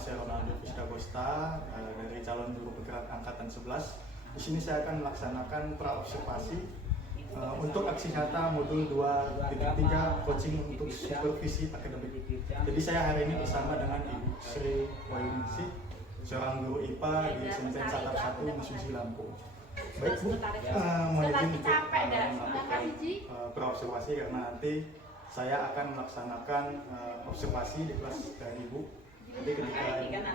saya Ronaldo Fiscagosta dari calon juru bergerak angkatan 11. Di sini saya akan melaksanakan praobservasi untuk aksi nyata modul 2.3 coaching untuk supervisi akademik. Jadi saya hari ini bersama dengan Ibu Sri Wayuningsih, seorang guru IPA di SMP 1 Musuh Lampung. Baik Bu, mohon izin untuk praobservasi karena nanti saya akan melaksanakan observasi di kelas dari Ibu. Jadi ketika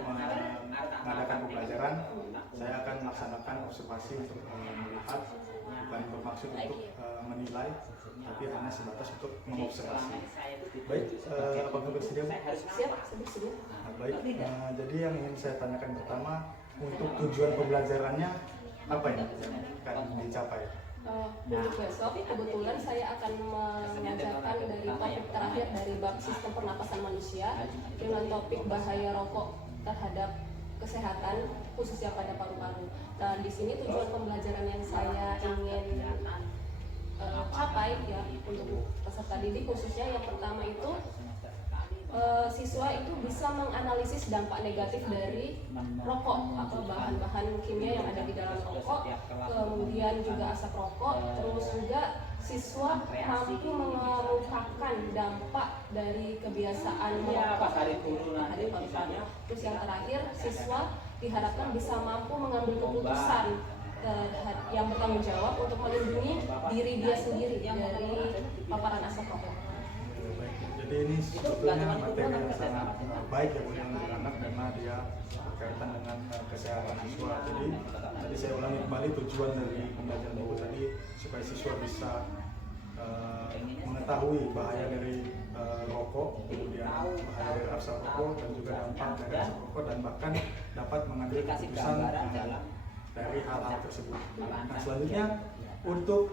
mengadakan pembelajaran, saya akan melaksanakan observasi untuk melihat, bukan bermaksud untuk menilai, tapi hanya sebatas untuk mengobservasi. Baik, apakah bersedia Bu? Siap, bersedia. Baik, jadi yang ingin saya tanyakan pertama, untuk tujuan pembelajarannya apa ini yang akan dicapai? Untuk besok kebetulan saya akan mengajarkan dari topik terakhir dari bab sistem pernapasan manusia dengan topik bahaya rokok terhadap kesehatan khususnya pada paru-paru. Dan di sini tujuan pembelajaran yang saya ingin capai ya untuk peserta didik khususnya yang pertama itu siswa itu bisa menganalisis dampak negatif dari rokok atau bahan-bahan kimia yang ada di dalam rokok, kemudian juga asap rokok, terus juga siswa mampu mengemukakan dampak dari kebiasaan merokok terhadap paru-paru. Terus yang terakhir, siswa diharapkan bisa mampu mengambil keputusan yang bertanggung jawab untuk melindungi diri dia sendiri dari paparan asap rokok. Jadi ini sebetulnya materi yang sangat baik ya untuk anak-anak karena dia berkaitan dengan kesehatan siswa. Jadi tadi saya ulangi kembali tujuan dari pembelajaran buku tadi supaya siswa bisa mengetahui bahaya dari rokok, kemudian bahaya dari asap rokok dan juga dampak dari asap rokok dan bahkan dapat mengambil keputusan dari hal-hal tersebut. Nah selanjutnya untuk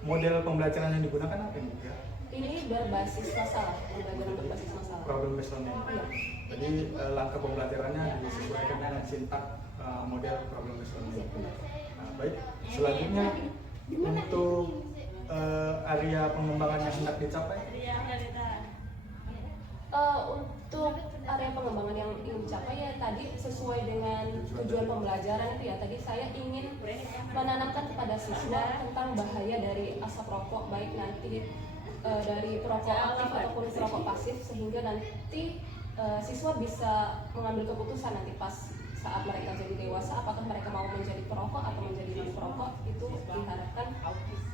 model pembelajaran yang digunakan apa ini ya? Ini berbasis masalah, pembelajaran berbasis masalah. Problem based learning. Iya. Jadi langkah pembelajarannya disesuaikan dengan sintak model problem based learning. Nah, baik. Selanjutnya untuk area pengembangan yang hendak dicapai. Untuk area pengembangan yang ingin dicapai ya tadi sesuai dengan tujuan pembelajaran itu ya tadi saya ingin menanamkan kepada siswa tentang bahaya dari asap rokok baik nanti dari perokok aktif ataupun perokok pasif sehingga nanti siswa bisa mengambil keputusan nanti pas saat mereka jadi dewasa apakah mereka mau menjadi perokok atau menjadi non perokok itu diharapkan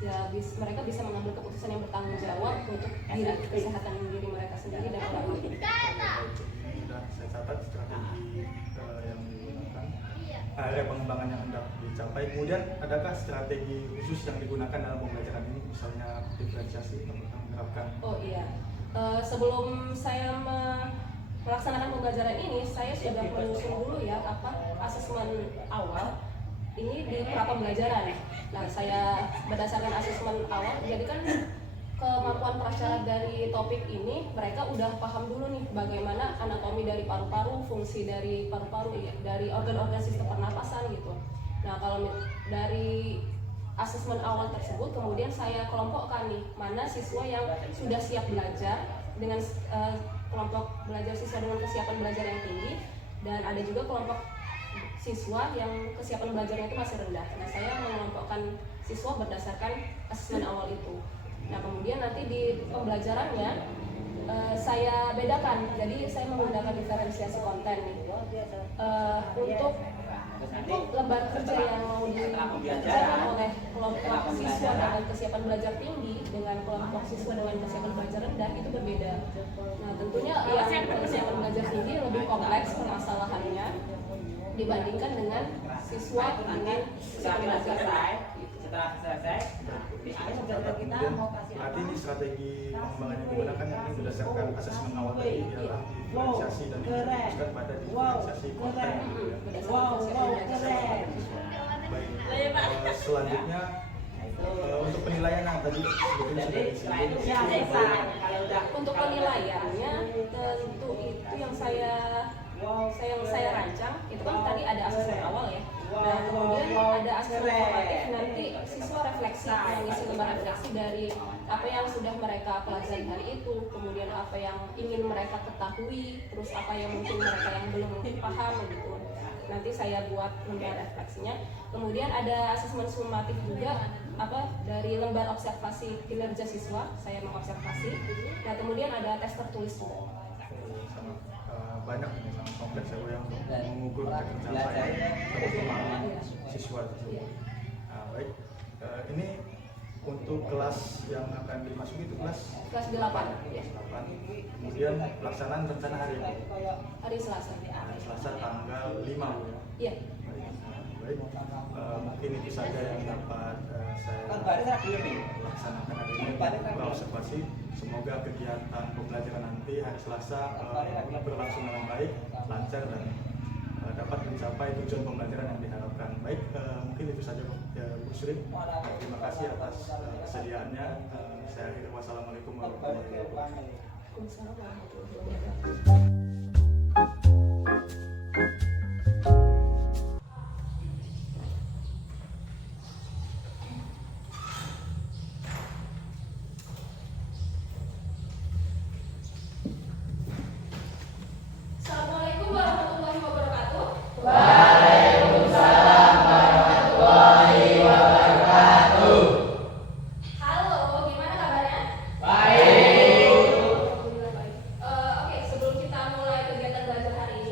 ya mereka bisa mengambil keputusan yang bertanggung jawab untuk kesehatan diri mereka sendiri dan orang lain. Sudah saya catat strategi yang digunakan, area pengembangan yang hendak dicapai. Kemudian adakah strategi khusus yang digunakan dalam pembelajaran ini, misalnya diferensiasi atau menerapkan? Oh iya, sebelum saya melaksanakan pembelajaran ini, saya sudah menyusun dulu ya asesmen awal ini di pra pembelajaran. Nah, saya berdasarkan asesmen awal, jadi kan kemampuan prasyarat dari topik ini mereka udah paham dulu nih bagaimana anatomi dari paru-paru, fungsi dari paru-paru ya, dari organ-organ sistem pernapasan gitu. Nah, kalau dari asesmen awal tersebut kemudian saya kelompokkan nih mana siswa yang sudah siap belajar dengan kelompok belajar siswa dengan kesiapan belajar yang tinggi dan ada juga kelompok siswa yang kesiapan belajarnya itu masih rendah. Nah, saya mengelompokkan siswa berdasarkan asesmen awal itu. Nah, kemudian nanti di pembelajarannya saya bedakan. Jadi saya menggunakan diferensiasi konten nih. Untuk lembar kerja yang mau dikerjakan oleh kelompok siswa dengan kesiapan belajar tinggi dengan kelompok siswa dengan kesiapan belajar rendah itu berbeda. Nah, tentunya yang kesiapan belajar tinggi lebih kompleks permasalahannya dibandingkan dengan siswa dengan kesiapan belajar rendah. Setelah selesai, berarti ini strategi pengembangan yang digunakan yang berdasarkan asesmen awal tadi ialah diferensiasi dan difokuskan pada diferensiasi konten. Baik, selanjutnya untuk penilaian yang tadi sebetulnya sudah disinggung. Untuk penilaiannya tentu itu yang saya rancang itu kan tadi ada asesmen awal ya. Nah, kemudian ada asesmen formatif, nanti siswa refleksi, mengisi lembar refleksi dari apa yang sudah mereka pelajari hari itu, kemudian apa yang ingin mereka ketahui, terus apa yang mungkin mereka yang belum paham gitu. Nanti saya buat lembar refleksinya. Kemudian ada asesmen sumatif juga, apa dari lembar observasi kinerja siswa, saya mengobservasi. Nah, kemudian ada tes tertulis juga. Sangat banyak ini, sangat kompleks ya Bu, yang mengukur pencapaian terus pemahaman siswa tersebut. Nah, baik, ini untuk kelas yang akan dimasuki itu kelas 8 ya. 8. Kemudian pelaksanaan rencana hari ini. Hari Selasa. Hari Selasa tanggal 5 Bu ya. Iya. Baik, mungkin itu saja yang dapat saya laksanakan hari ini untuk observasi. Semoga kegiatan pembelajaran nanti hari Selasa berlangsung dengan baik, lancar dan dapat mencapai tujuan pembelajaran yang diharapkan. Baik, mungkin itu saja Bu Sri. Terima kasih atas kesediaannya. Saya akhiri, wassalamualaikum warahmatullahi wabarakatuh. Waalaikumsalam warahmatullahi wabarakatuh. Assalamualaikum warahmatullahi wabarakatuh. Halo, gimana kabarnya? Alhamdulillah baik. Oke, sebelum kita mulai kegiatan belajar hari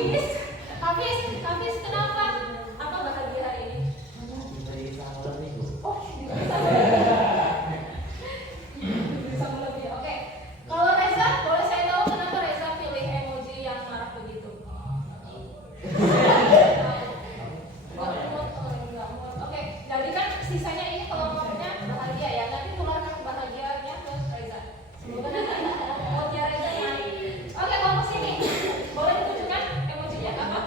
Hafiz, kenapa? Apa bahagia hari ini? Oh, bisa lebih. Oke. Kalau Reza, boleh saya tahu kenapa Reza pilih emoji yang marah begitu? Oke, jadi kan sisanya ini kelompoknya bahagia ya. Nanti tularkan bahagianya ke Reza. Semoga nanti moodnya Reza naik. Oke, kelompok sini. Boleh ditunjukkan emojinya apa?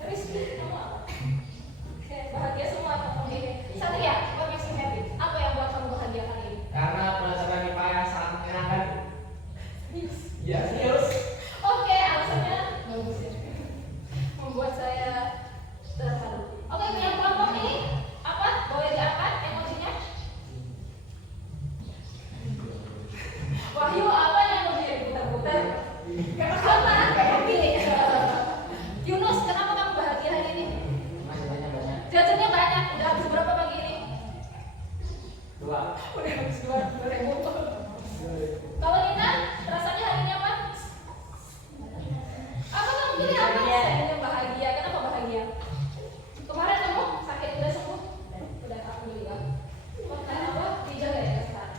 Terus kamu apa? Oke, bahagia semua kelompok ini. Satria, what makes you happy? Apa yang buat kamu bahagia hari ini? Karena pelajaran IPA yang sangat menyenangkan. Ya, serius. Oke, alasannya bagus ya. Membuat saya terharu. Oke, yang kelompok ini apa? Boleh diangkat emojinya? Wahyu, apa yang mau diputar-putar? Apa? Happy. Yunus, kenapa kamu bahagia hari ini? Banyak. Jajannya banyak. Udah habis berapa pagi ini? 2. Udah habis 2.000. Kalau Nina, rasanya hari ini apa? Apa kamu pilih apa? Saya bahagia. Kenapa bahagia? Kemarin kamu sakit udah sembuh? Udah, alhamdulillah. Makan apa? Dijaga ya sekarang.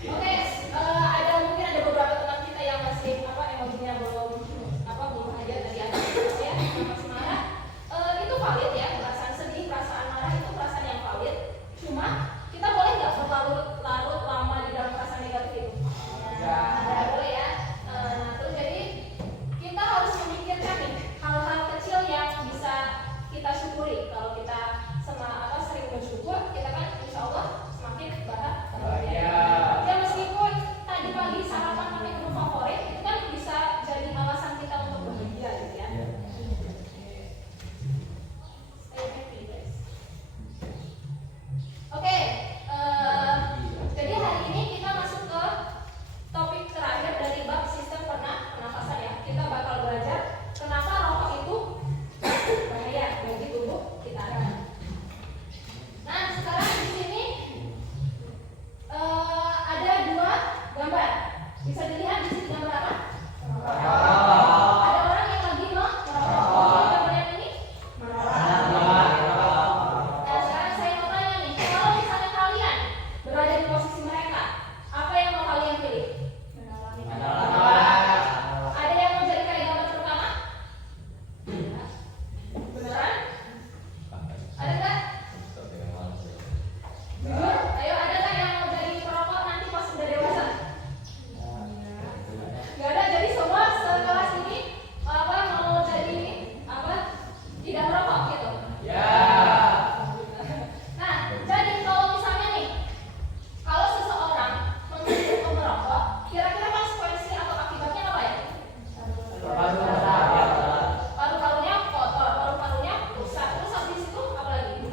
Oke, mungkin ada beberapa teman kita yang masih emosinya belum bahagia tadi ada ya, masih marah. Itu valid ya, perasaan sedih, perasaan marah itu perasaan yang valid. Cuma kita boleh nggak berlarut-larut lama di dalam perasaan negatif itu? Nggak boleh ya. Nah, terus jadi kita harus memikirkan nih hal-hal kecil yang bisa kita syukuri. Kalau kita sering bersyukur, kita kan insya Allah semakin bahagia. Ya meskipun tadi pagi sarapan pakai menu favorit, itu kan bisa jadi alasan kita untuk bahagia gitu ya. Stay happy guys. Oke, jadi hari ini kita masuk ke topik terakhir dari bab sistem pernafasan ya. Kita bakal belajar kenapa rokok itu bahaya bagi tubuh kita. Nah, sekarang di sini ada 2 gambar. Bisa dilihat di sini gambar apa? Ada orang yang lagi merokok. Gambar yang ini? Nah, sekarang saya mau tanya nih, kalau misalnya kalian berada di posisi mereka, apa yang mau kalian pilih? Ada yang mau jadi kayak gambar pertama? Beneran? Ada nggak? Jujur? Ayo, ada nggak yang mau jadi perokok nanti pas udah dewasa? Nggak ada, jadi semua sekelas ini mau jadi tidak merokok gitu? Nah, jadi kalau misalnya nih, kalau seseorang memilih untuk merokok, kira-kira konsekuensi atau akibatnya apa ya? Paru-parunya kotor, paru-parunya rusak, terus habis itu apa lagi?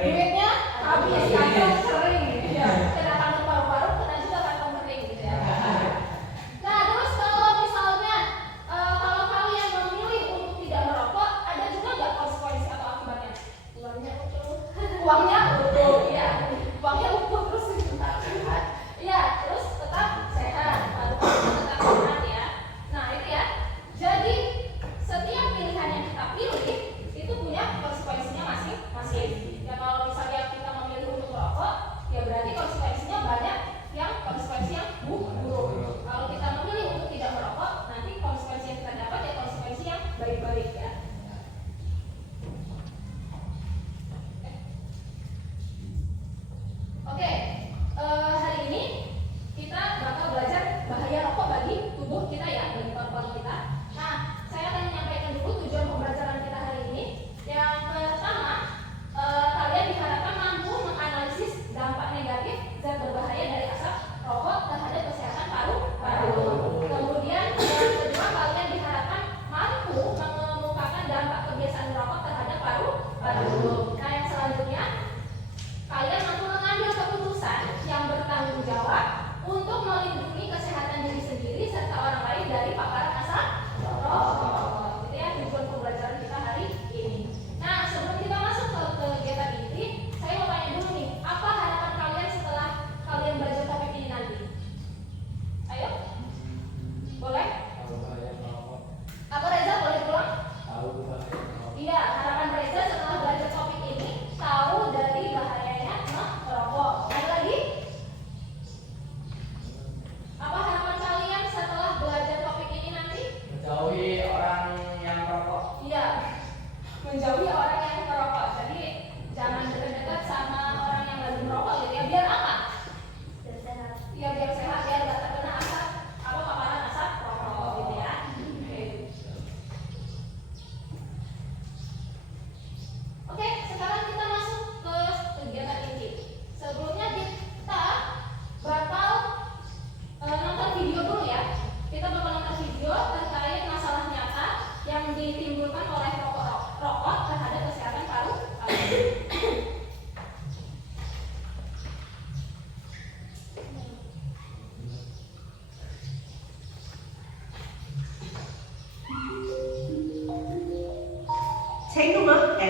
Duitnya habis, kantong kering gitu ya. Kena kantong paru-paru, kena juga kantong kering gitu ya. Nah, terus kalau misalnya kalau kalian memilih untuk tidak merokok, ada juga nggak konsekuensi atau akibatnya? Uangnya utuh, ya. Uangnya utuh terus iya, terus tetap sehat, paru-paru tetap sehat ya. Nah, itu ya. Jadi setiap pilihan yang kita pilih itu punya konsekuensinya masing-masing. Ya kalau misalnya kita memilih untuk merokok, ya berarti konsekuensinya banyak konsekuensi yang buruk. Kalau kita memilih untuk tidak merokok, nanti konsekuensi yang kita dapat ya konsekuensi yang baik-baik ya.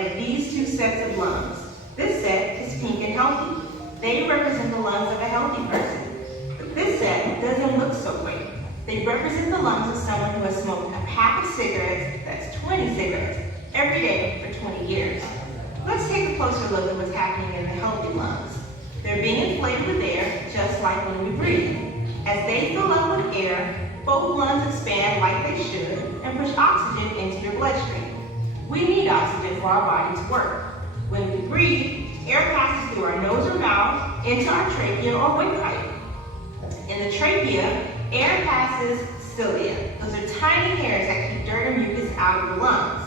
displaying these two sets of lungs. This set is pink and healthy. They represent the lungs of a healthy person. But this set doesn't look so great. They represent the lungs of someone who has smoked a pack of cigarettes, that's 20 cigarettes, every day for 20 years. Let's take a closer look at what's happening in the healthy lungs. They're being inflated with air, just like when we breathe. As they fill up with air, both lungs expand like they should and push oxygen into your bloodstream. We need oxygen for our body to work. When we breathe, air passes through our nose or mouth into our trachea or windpipe. In the trachea, air passes cilia. Those are tiny hairs that keep dirt and mucus out of the lungs.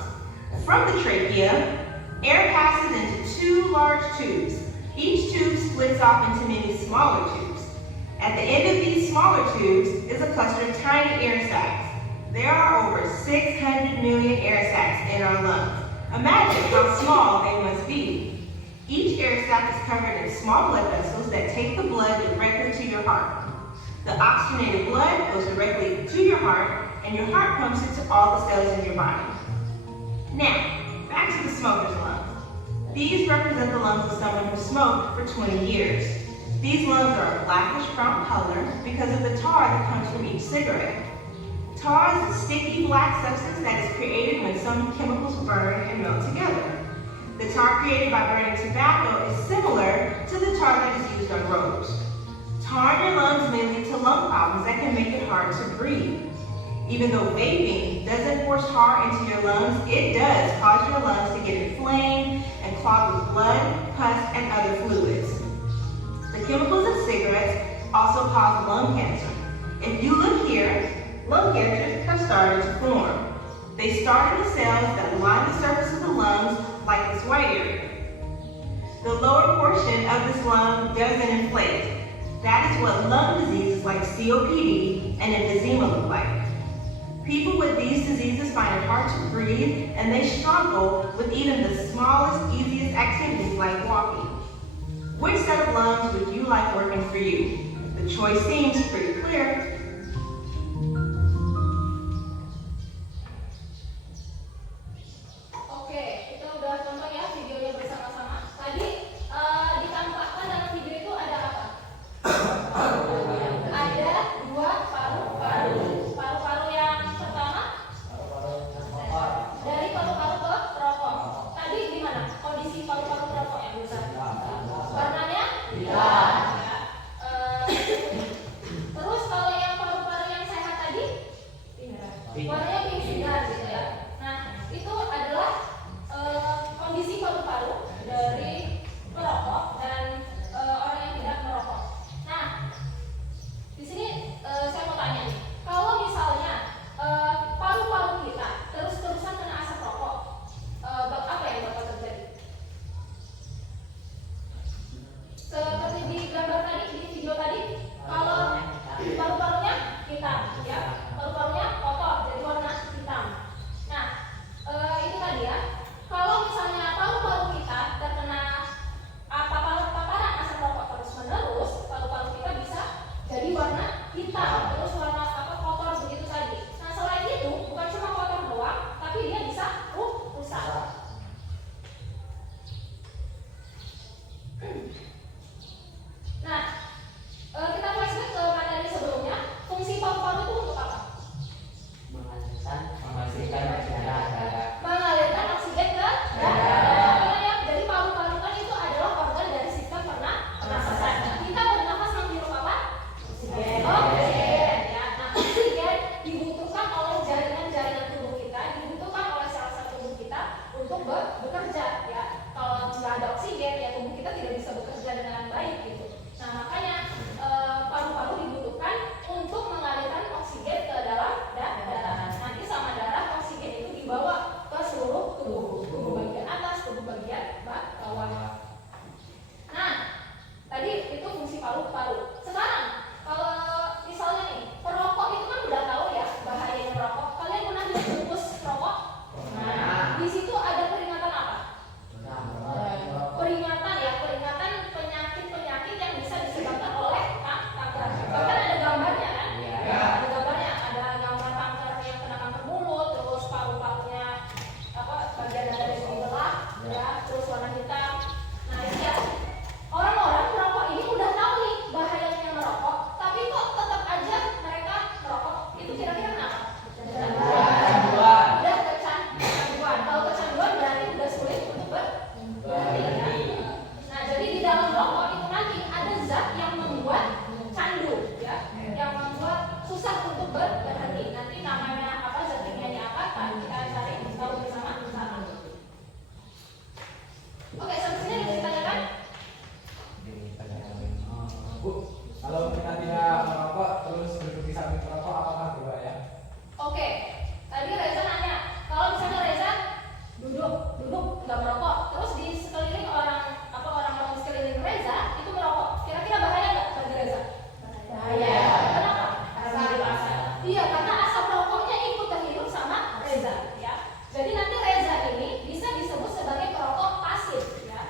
From the trachea, air passes into two large tubes. Each tube splits off into many smaller tubes. At the end of these smaller tubes is a cluster of tiny air sacs. There are over 600 million air sacs in our lungs. Imagine how small they must be. Each air sac is covered in small blood vessels that take the blood directly to your heart. The oxygenated blood goes directly to your heart, and your heart pumps it to all the cells in your body. Now, back to the smoker's lungs. These represent the lungs of someone who smoked for 20 years. These lungs are a blackish brown color because of the tar that comes from each cigarette. Tar is a sticky black substance that is created when some chemicals burn and melt together. The tar created by burning tobacco is similar to the tar that is used on roads. Tar in your lungs may lead to lung problems that can make it hard to breathe. Even though vaping doesn't force tar into your lungs, it does cause your lungs to get inflamed and clogged with blood, pus, and other fluids. The chemicals of cigarettes also cause lung cancer. If you look here, lung cancers have started to form. They start in the cells that line the surface of the lungs like this white area. The lower portion of this lung doesn't inflate. That is what lung diseases like COPD and emphysema look like. People with these diseases find it hard to breathe, and they struggle with even the smallest, easiest activities like walking. Which set of lungs would you like working for you? The choice seems pretty clear. Oke, kita udah tonton ya videonya bersama-sama. Tadi ditampakkan dalam video itu ada apa? Ada dua paru-paru. Paru-paru yang pertama dari paru-paru ke perokok. Tadi gimana kondisi paru-paru perokok yang besar? Warnanya? Terus kalau yang Oke, sampai sini ada yang ditanyakan? Bu, kalau kita tidak merokok terus duduk di samping perokok apakah berbahaya? Oke, tadi Reza nanya, kalau misalnya Reza duduk nggak merokok, terus di sekeliling orang di sekeliling Reza itu merokok, kira-kira bahaya nggak bagi Reza? Bahaya. Kenapa? Karena asap. Iya, karena asap rokoknya ikut terhirup sama Reza, ya. Jadi nanti Reza ini bisa disebut sebagai perokok pasif, ya.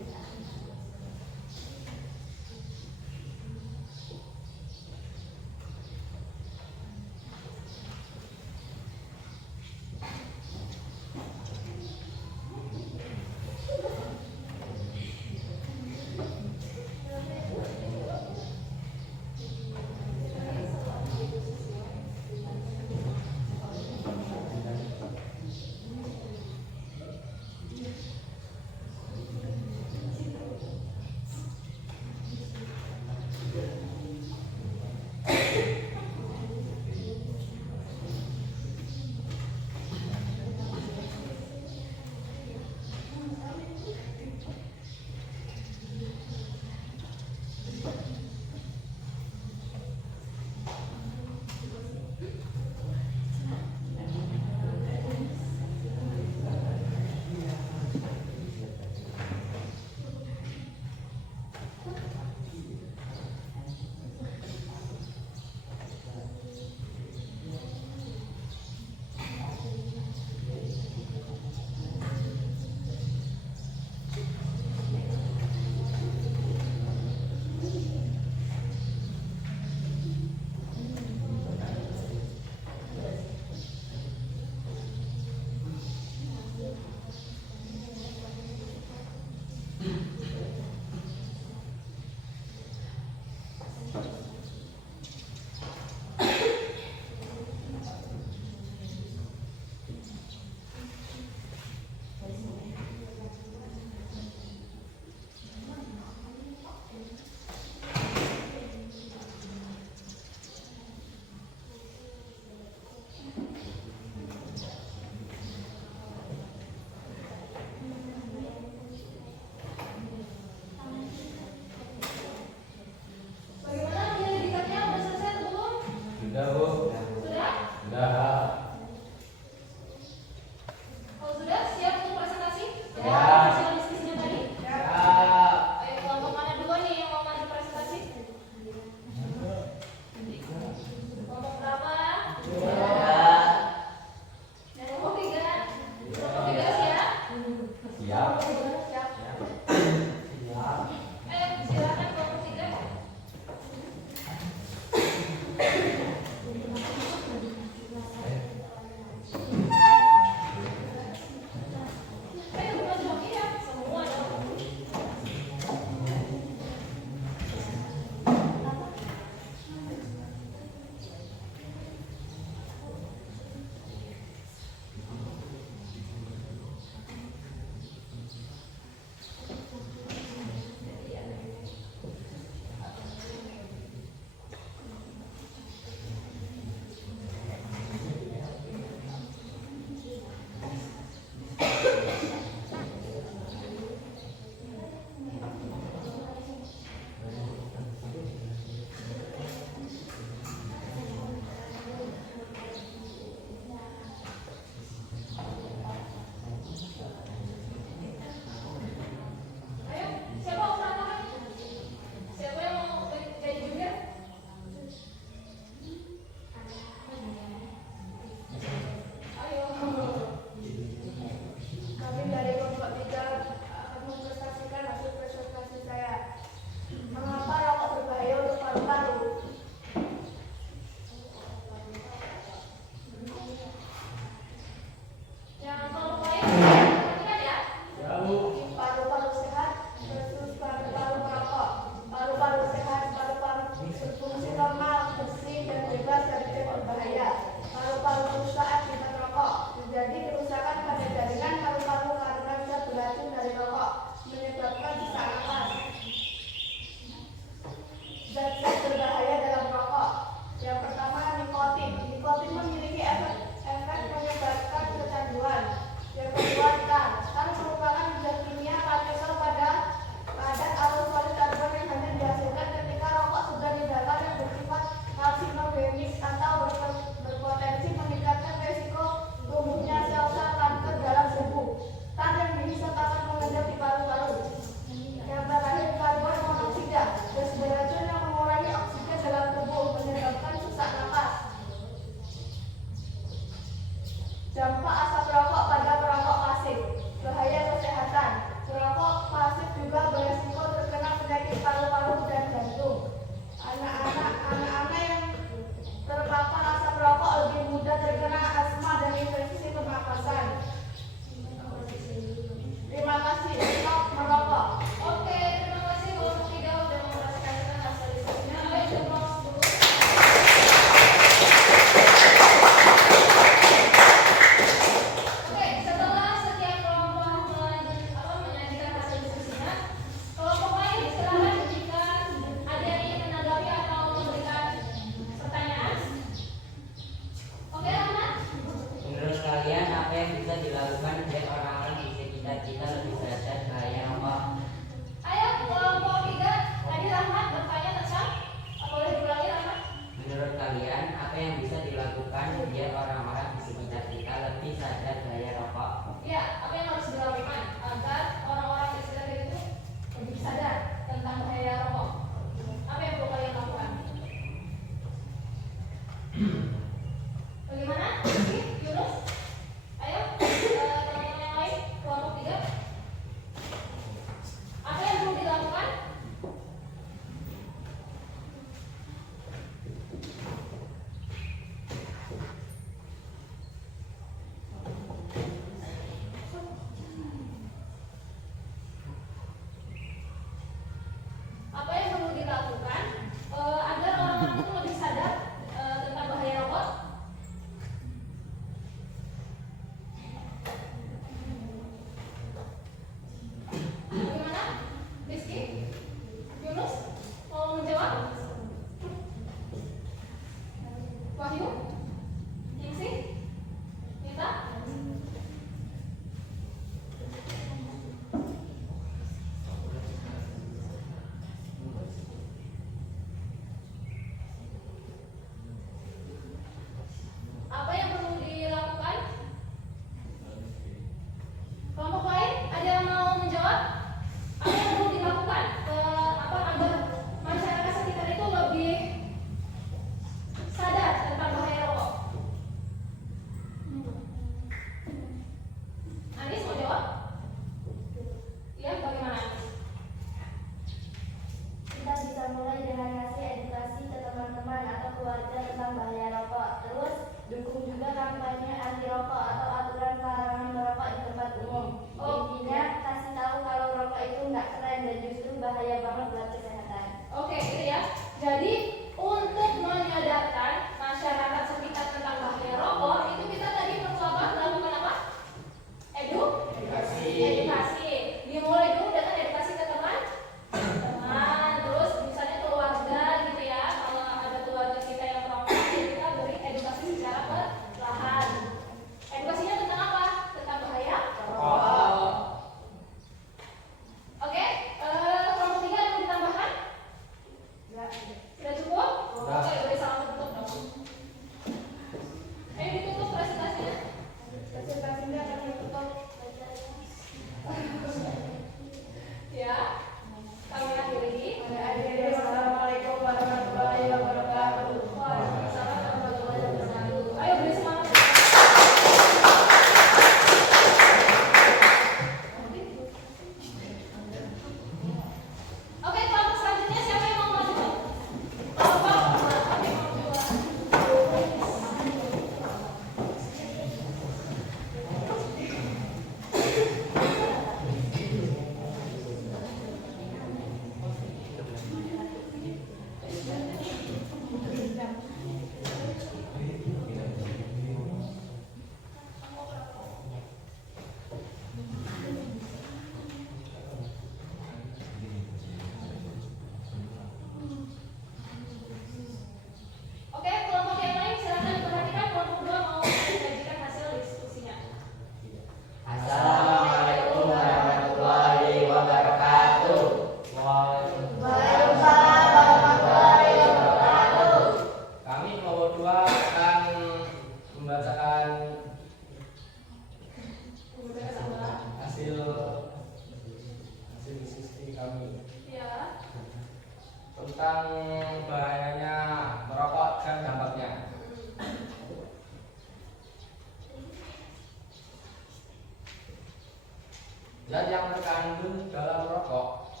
Zat yang terkandung dalam rokok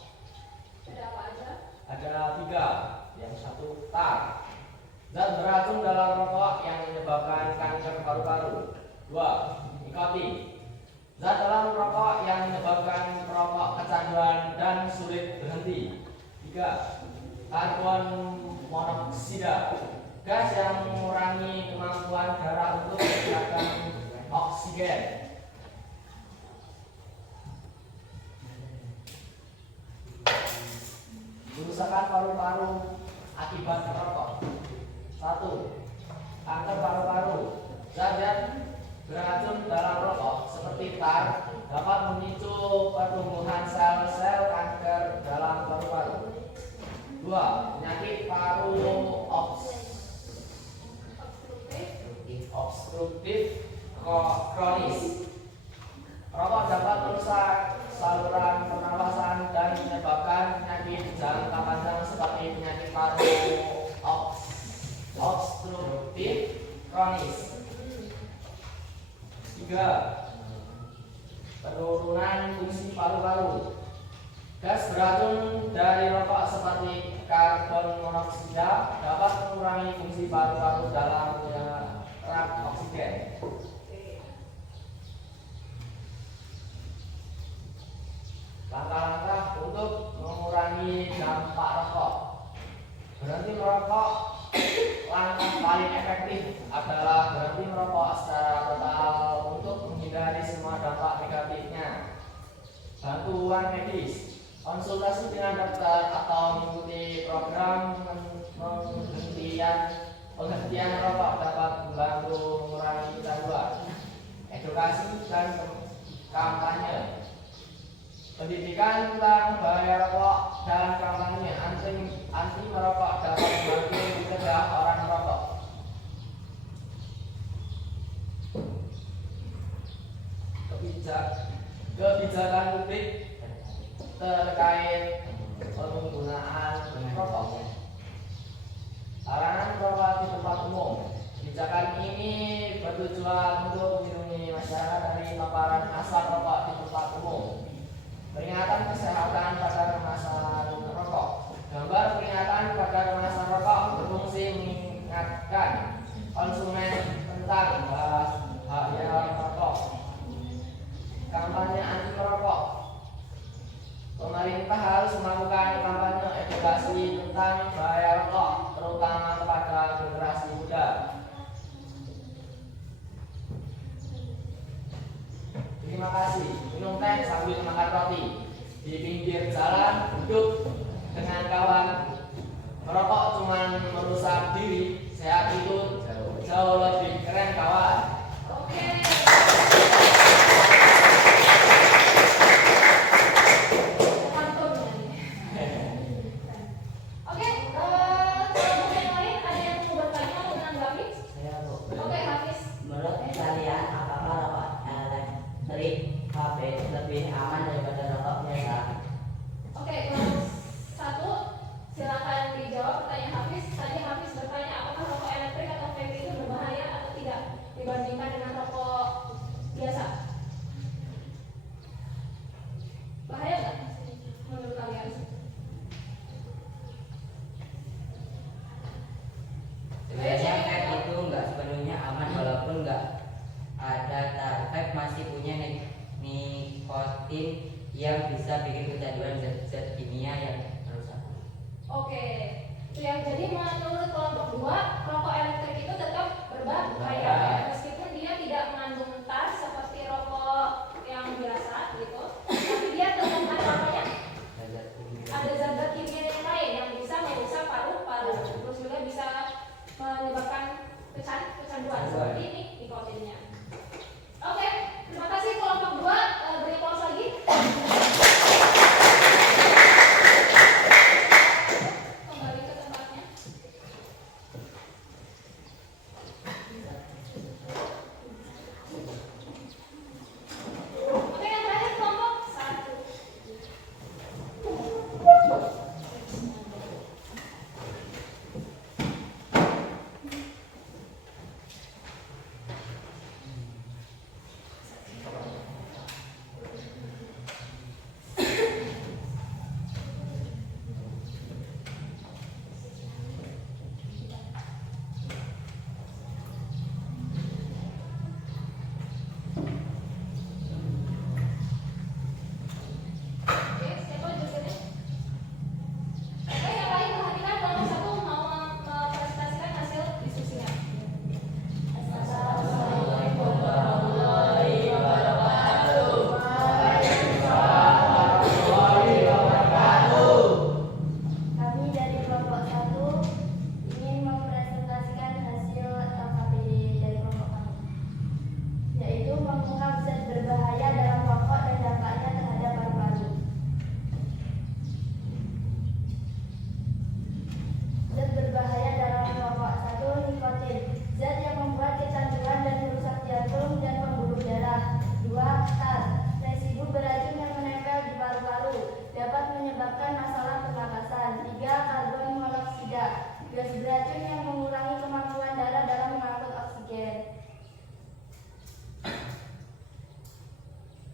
Ada apa aja? ada 3. Yang satu tar. Zat beracun dalam rokok yang menyebabkan kanker paru-paru. 2. Nikotin. Zat dalam rokok yang menyebabkan perokok kecanduan dan sulit berhenti. 3. Karbon monoksida. Gas yang mengurangi kemampuan darah untuk menggerakkan oksigen. Kerusakan paru-paru akibat merokok. 1. Kanker paru-paru. Zat beracun dalam rokok seperti tar dapat memicu pertumbuhan sel-sel kanker dalam paru-paru. 2. Penyakit paru obstruktif kronis. Rokok dapat merusak saluran pernapasan dan menyebabkan penyakit jangka panjang seperti penyakit paru obstruktif kronis. 3. Penurunan fungsi paru-paru. Gas beracun dari rokok seperti karbon monoksida dapat mengurangi fungsi paru-paru dalam menyerap oksigen. Langkah-langkah untuk mengurangi dampak rokok. Berhenti merokok. Langkah paling efektif adalah berhenti merokok secara total untuk menghindari semua dampak negatifnya. Bantuan medis. Konsultasi dengan dokter atau mengikuti program penghentian rokok dapat membantu mengurangi kecanduan. Edukasi dan kampanye. Pendidikan tentang bahaya rokok dan kampanye anti merokok dapat membantu mencegah orang merokok. Kebijakan publik terkait penggunaan rokok. Larangan merokok di tempat umum. Kebijakan ini bertujuan untuk melindungi masyarakat dari paparan asap rokok di tempat umum. Peringatan kesehatan pada kemasan rokok. Gambar peringatan pada kemasan rokok berfungsi mengingatkan konsumen tentang bahaya rokok. Kampanye anti merokok. Pemerintah harus melakukan kampanye edukasi tentang bahaya rokok, terutama kepada generasi muda. Terima kasih. Minum teh sambil makan roti. Di pinggir jalan duduk dengan kawan. Merokok cuma merusak diri. Sehat itu jauh lebih keren kawan.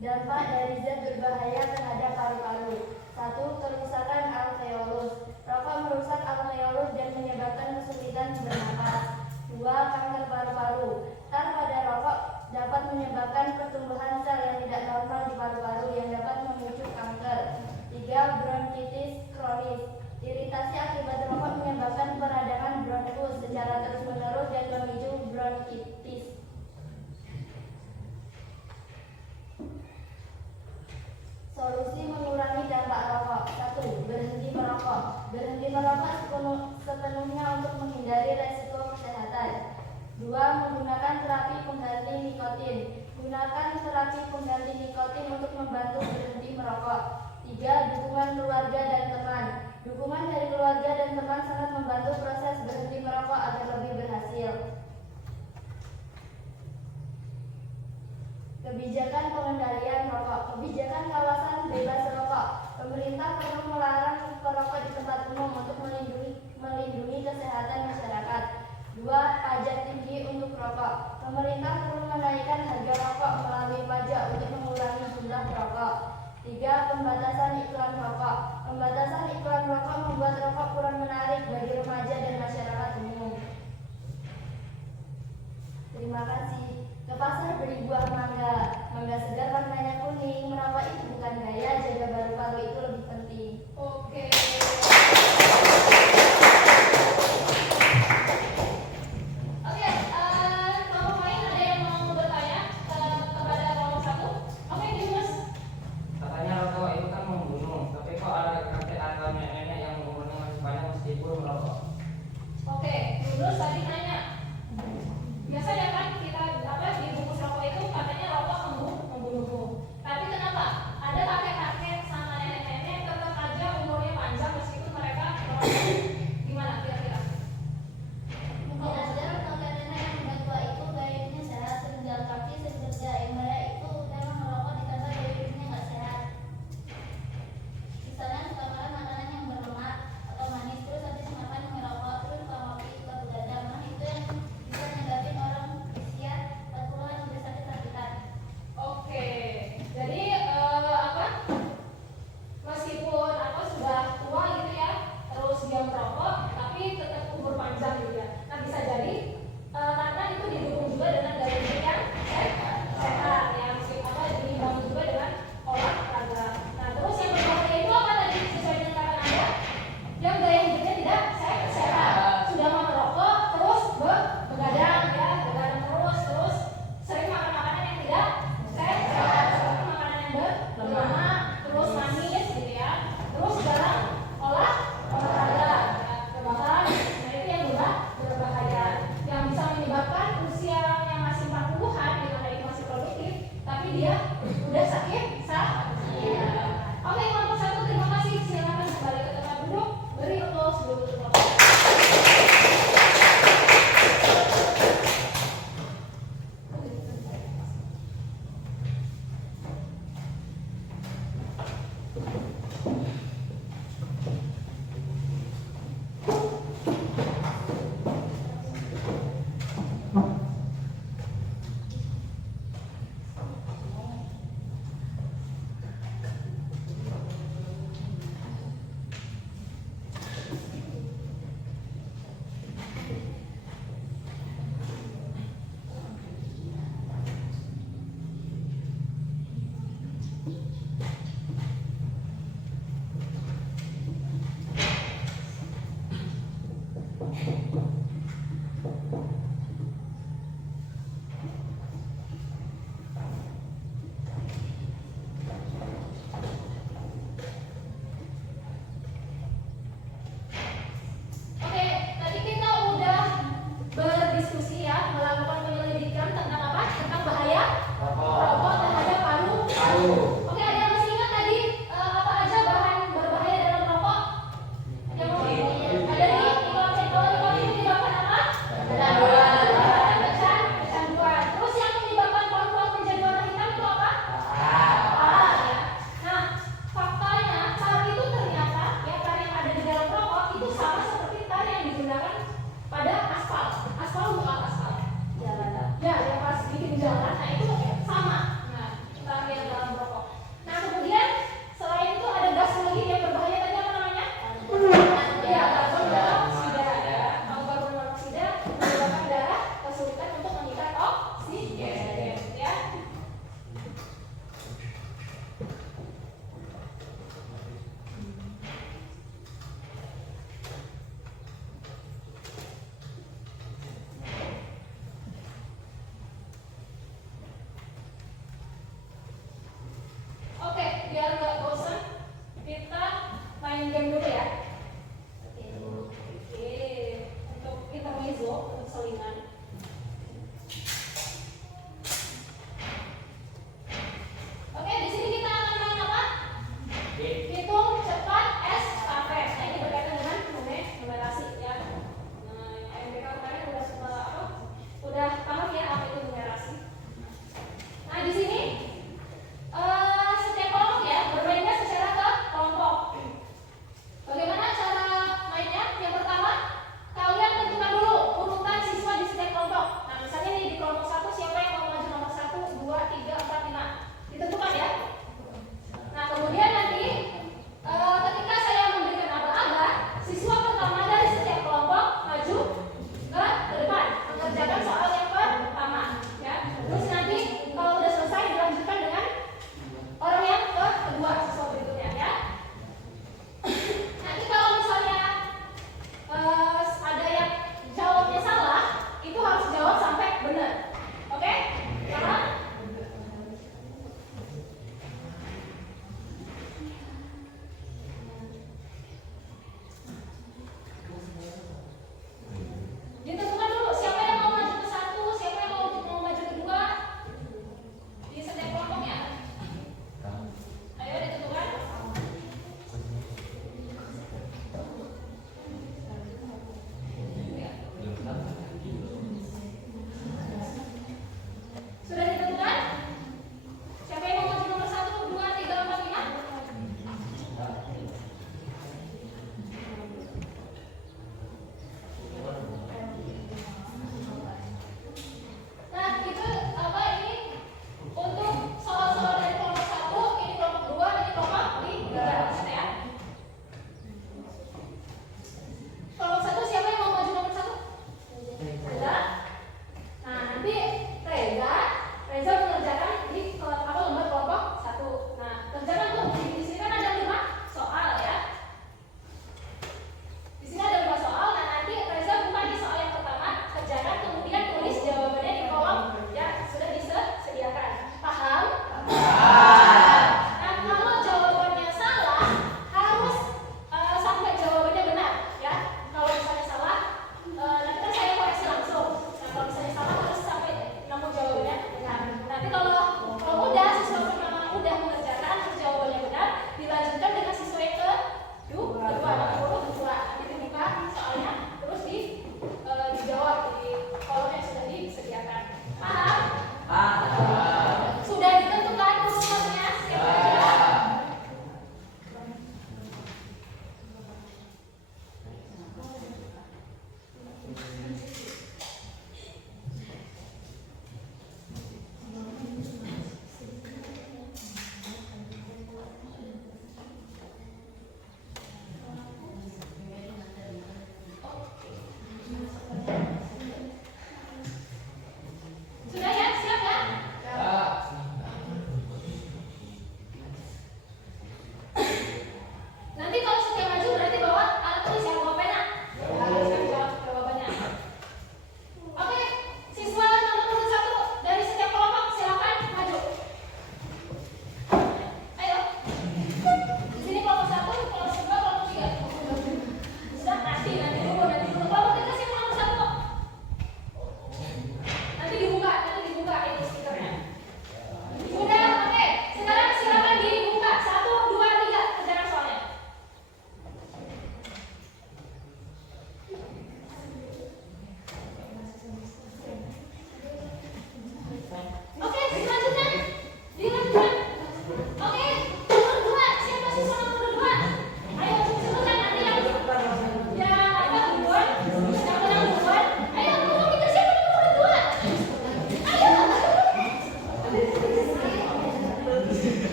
Dampak dari zat berbahaya terhadap paru-paru. 1. Kerusakan alveolus. Rokok merusak alveolus dan menyebabkan kesulitan bernapas. 2. Kanker paru-paru. Tar pada rokok dapat menyebabkan pertumbuhan sel yang tidak normal di paru-paru yang dapat memicu kanker. 3. Bronkitis kronis. Iritasi akibat rokok menyebabkan peradangan bronkus secara terus-menerus dan memicu bronkitis. Solusi mengurangi dampak rokok. 1. Berhenti merokok. Berhenti merokok sepenuhnya untuk menghindari resiko kesehatan. 2. Menggunakan terapi pengganti nikotin. Gunakan terapi pengganti nikotin untuk membantu berhenti merokok. 3. Dukungan keluarga dan teman. Dukungan dari keluarga dan teman sangat membantu proses berhenti merokok agar lebih berhasil. Kebijakan pengendalian rokok. Kebijakan kawasan bebas rokok. Pemerintah perlu melarang perokok di tempat umum untuk melindungi kesehatan masyarakat. 2. Pajak tinggi untuk rokok. Pemerintah perlu menaikkan harga rokok melalui pajak untuk mengurangi jumlah rokok. 3. Pembatasan iklan rokok. Pembatasan iklan rokok membuat rokok kurang menarik bagi remaja dan masyarakat umum. Terima kasih. Ke pasar beli buah mangga. Mangga segar warnanya kuning. Merokok itu bukan gaya, jaga paru-paru itu lebih penting. Oke. Oke, kelompok lain ada yang mau bertanya kepada kelompok 1? Oke, Dimas. Katanya rokok itu kan membunuh, tapi kok ada kakek atau nenek yang umurnya masih panjang meskipun merokok? Oke, Yunus tadi nanya. Biasanya kan kita dibungkus rokok itu katanya rokok membunuh. Tapi kenapa ada kakek-kakek sama nenek-nenek tetap aja umurnya panjang meskipun mereka merokok? Gimana kira-kira? Mungkin aja kakek nenek yang udah tua itu gaya hidupnya sehat, sehingga kaki sehingga yang mereka itu memang merokok ditambah gaya hidupnya nggak sehat. Misalnya suka makan makanan yang berlemak atau manis, terus habis makan merokok, terus suka ngopi, suka begadang, nah itu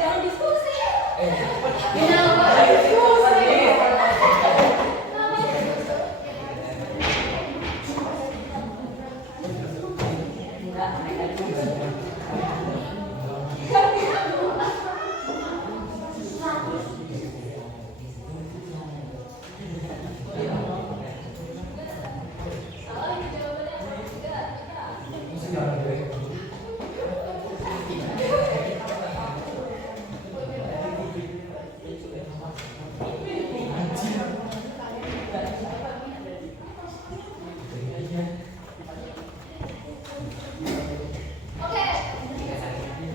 Jangan diskusi. Oke,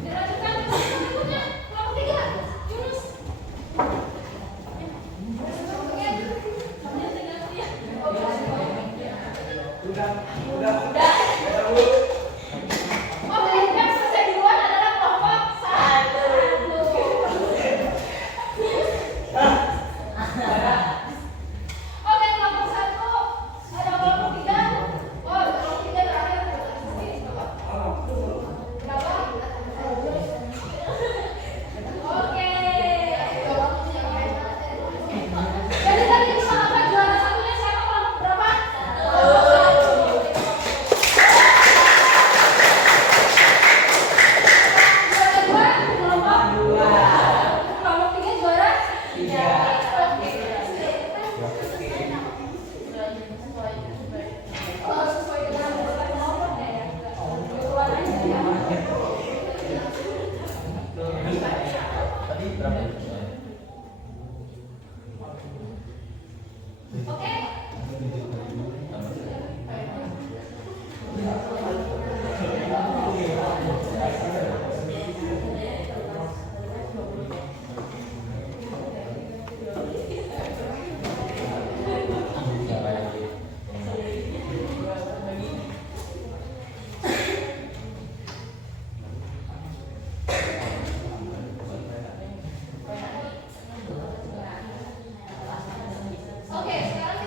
dilanjutkan ke berikutnya. Kelompok 3, Yunus. Oke, yang selesai duluan adalah kelompok 1. Oke, kelompok 1 ada kelompok 3. Oh, kelompok 3 terakhir. Berapa? Oke. Jadi tadi kita akan juara satunya siapa, kelompok berapa? Juara 2, kelompok 2. Kelompok 3 juara 3. Oke. Oh, sesuai dengan kelompoknya ya. Juaranya ya. Tadi berapa? Oke. Oke, sekarang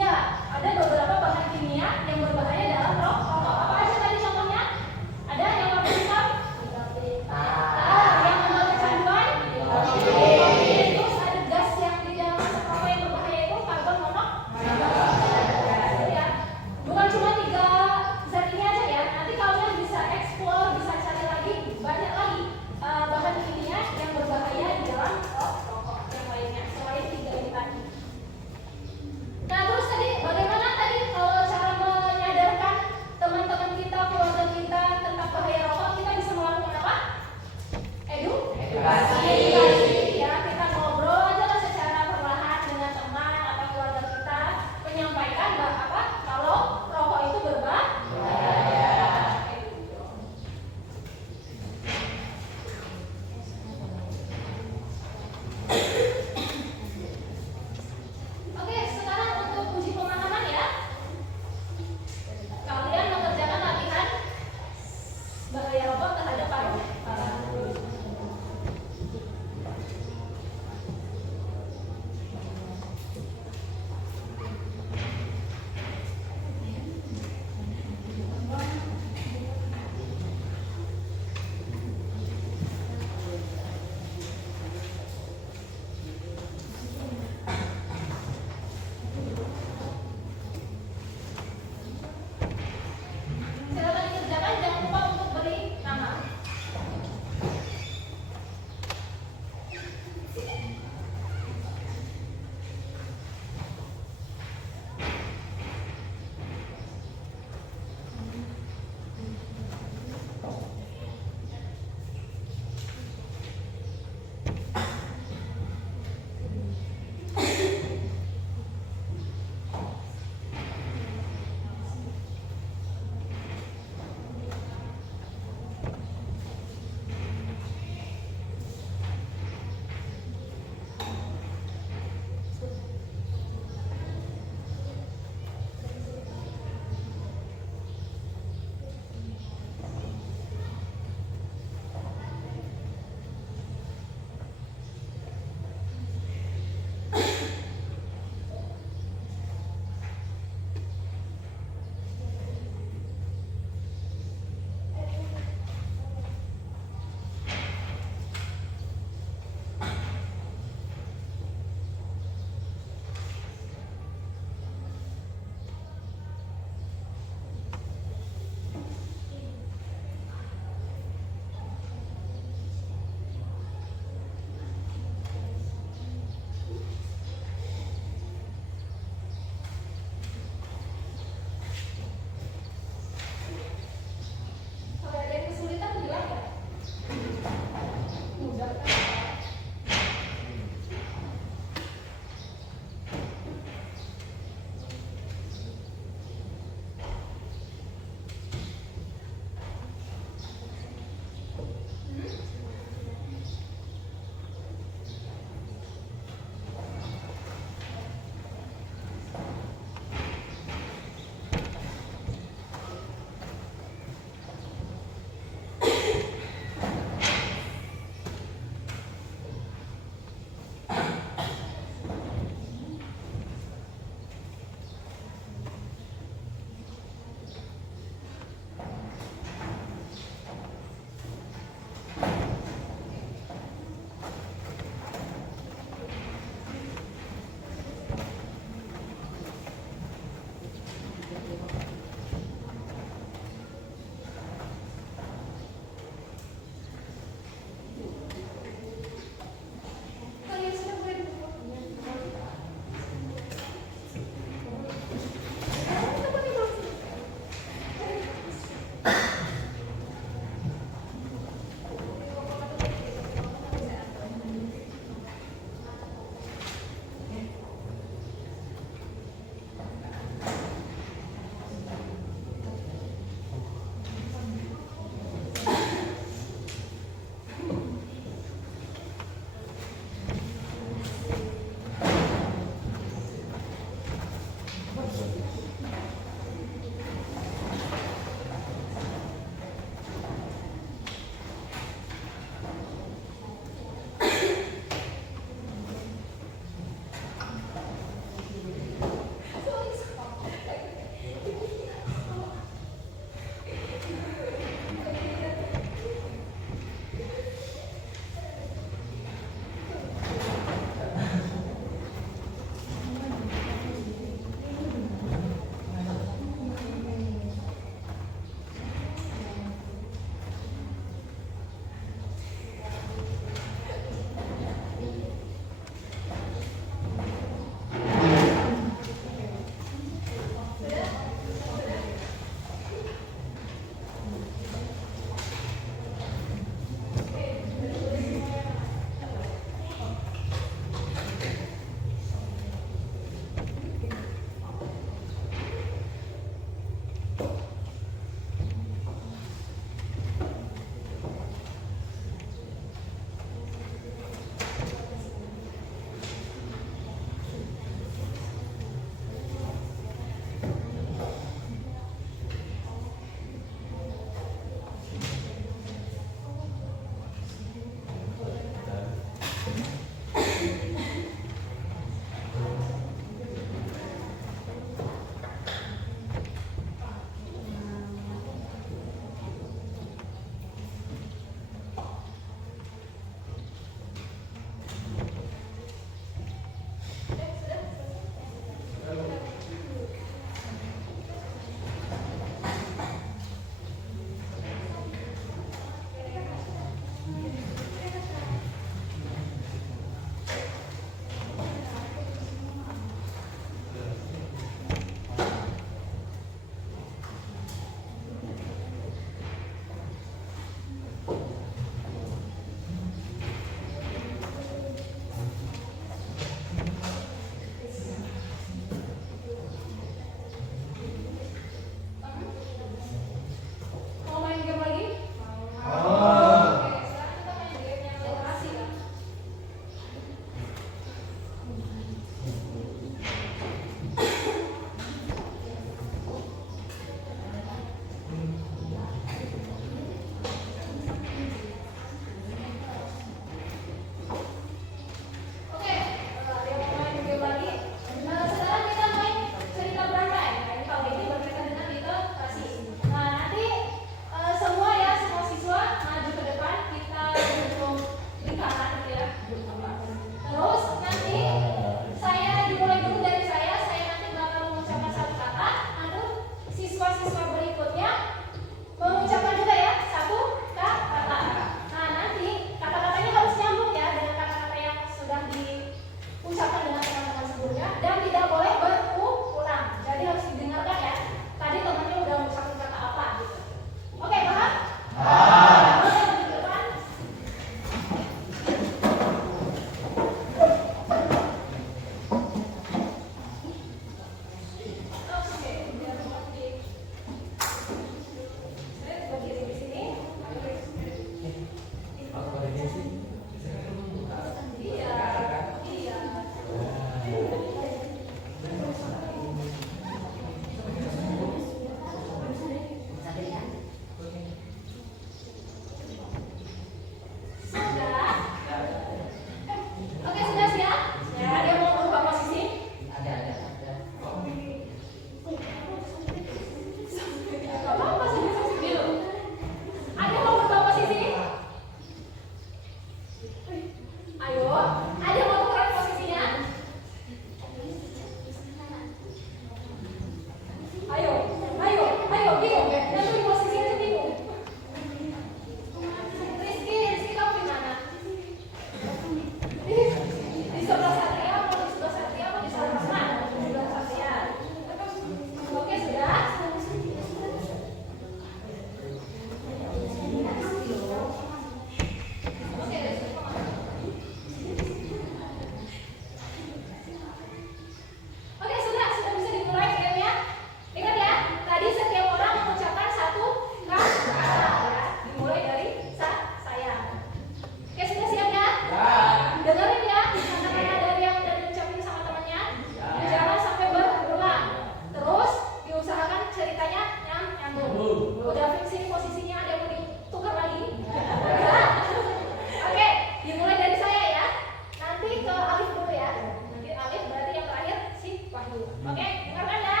paru-paru. Oke, dengarkan ya.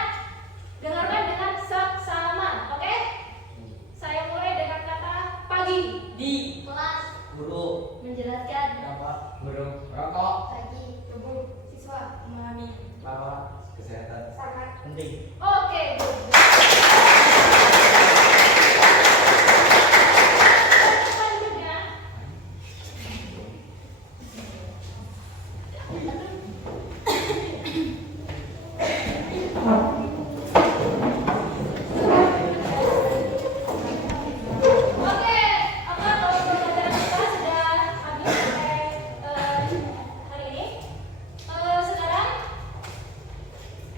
Dengarkan dengan seksama. Oke? Saya mulai dengan kata pagi. Di Kelas. guru Menjelaskan. guru rokok Pagi. Tubuh. Siswa. Memahami. bahwa kesehatan Sangat. penting. Oke, good. Selanjutnya, oke, apa kalau pembelajaran kita sudah habis sampai hari ini? Sekarang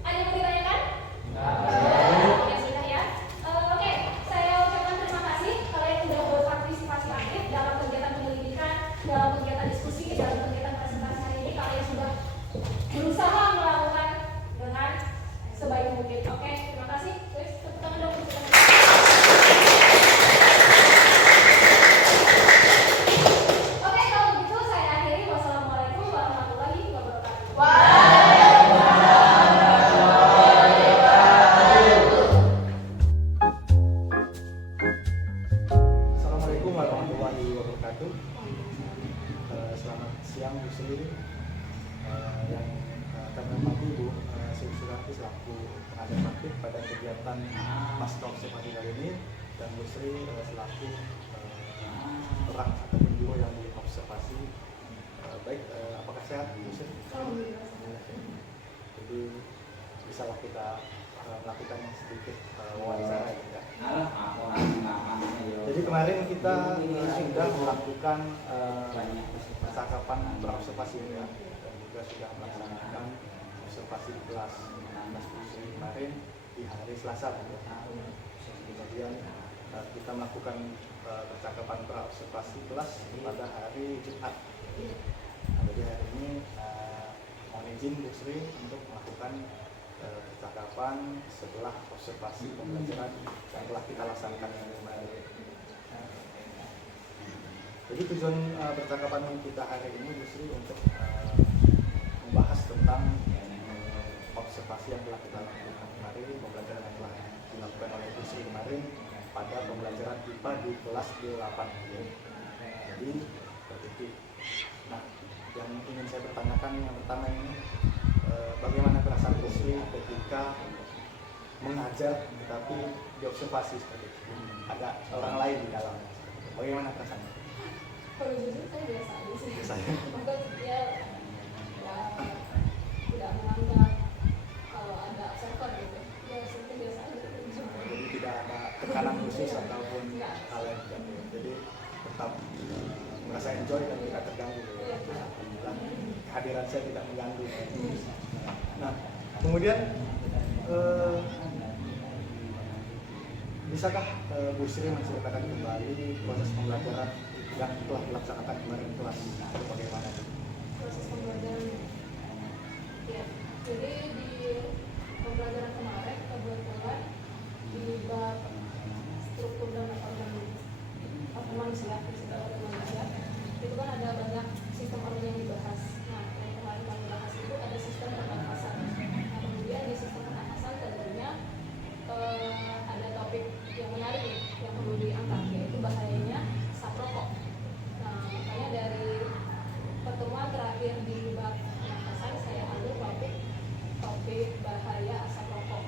ada yang mau ditanyakan? Ya sudah ya. Oke, saya ucapkan terima kasih kalian sudah berpartisipasi aktif dalam kegiatan penyelidikan, dalam kegiatan diskusi, dalam kegiatan presentasi hari ini. Kalian sudah berusaha melakukan dengan sebaik mungkin. Oke, terima kasih. Guys, tepuk tangan dong. Oke, kalau begitu saya akhiri. Wassalamualaikum warahmatullahi wabarakatuh. Assalamualaikum warahmatullahi wabarakatuh. Selamat siang Bu Sri, yang kami hormati Bu Sri Surati selaku pengajar praktik pada kegiatan Pasca Observasi kali ini, dan Bu Sri selaku orang ataupun guru yang diobservasi. Baik, apakah sehat Bu Sri? Jadi bisalah kita melakukan sedikit wawancara ya. Jadi kemarin kita sudah melakukan percakapan observasi ya, dan juga sudah melaksanakan observasi di kelas 16 Pusri kemarin di hari Selasa. Kemudian kita melakukan percakapan observasi kelas pada hari Jumat. Jadi hari ini mohon izin Bu Sri untuk melakukan percakapan setelah observasi pembelajaran yang telah kita laksanakan kemarin. Jadi tujuan percakapan kita hari ini justru untuk membahas tentang observasi yang telah kita lakukan kemarin, pembelajaran yang telah dilakukan oleh Bu Sri kemarin pada pembelajaran IPA di kelas 8. Jadi seperti itu. Nah, yang ingin saya pertanyakan yang pertama ini, bagaimana perasaan Bu Sri ketika mengajar tapi diobservasi seperti itu? Ada orang lain di dalam. Bagaimana perasaannya? Kalau jujur saya biasa aja sih. Biasa ya? Maksudnya ya tidak menganggap kalau ada observer gitu. Ya seperti biasa aja. Jadi tidak ada tekanan khusus ataupun hal yang tidak. Jadi tetap merasa enjoy dan tidak terganggu. Alhamdulillah, kehadiran saya tidak mengganggu. Nah, kemudian bisakah Bu Sri menceritakan kembali proses pembelajaran yang telah dilaksanakan kemarin kelas bagaimana? Proses pembelajaran ya, jadi di pembelajaran kemarin kebetulan di bab struktur dan organ manusia, fisika organ manusia, itu kan ada banyak sistem organ yang dibahas. Nah, yang kemarin kami bahas itu ada sistem pernafasan. Nah, kemudian di sistem pernafasan tentunya ada topik yang menarik nih, yang perlu diangkat, yaitu bahayanya asap rokok. Nah, makanya dari pertemuan terakhir di bab pernafasan saya ambil topik bahaya asap rokok.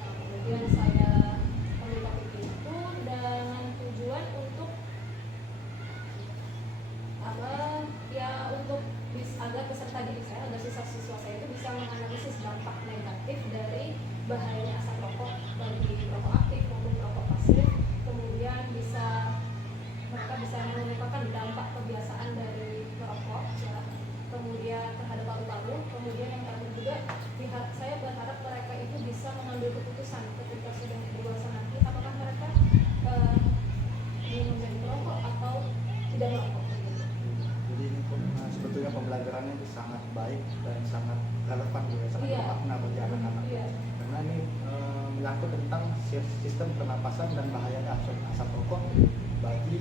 Nah, kemudian saya ambil topik itu dengan tujuan untuk agar peserta didik saya, agar siswa saya itu bisa menganalisis dampak negatif dari bahayanya asap rokok bagi perokok aktif maupun perokok pasif. Kemudian mereka bisa melupakan dampak kebiasaan dari merokok ya. Kemudian terhadap paru-paru. Kemudian yang terakhir juga saya berharap mereka itu bisa mengambil keputusan ketika sudah dewasa nanti, apakah mereka ingin menjadi perokok atau tidak merokok. Jadi ini sebetulnya pembelajarannya itu sangat baik dan sangat relevan juga, sangat bermakna bagi anak-anak. Karena ini menyangkut tentang sistem pernapasan dan bahayanya asap rokok bagi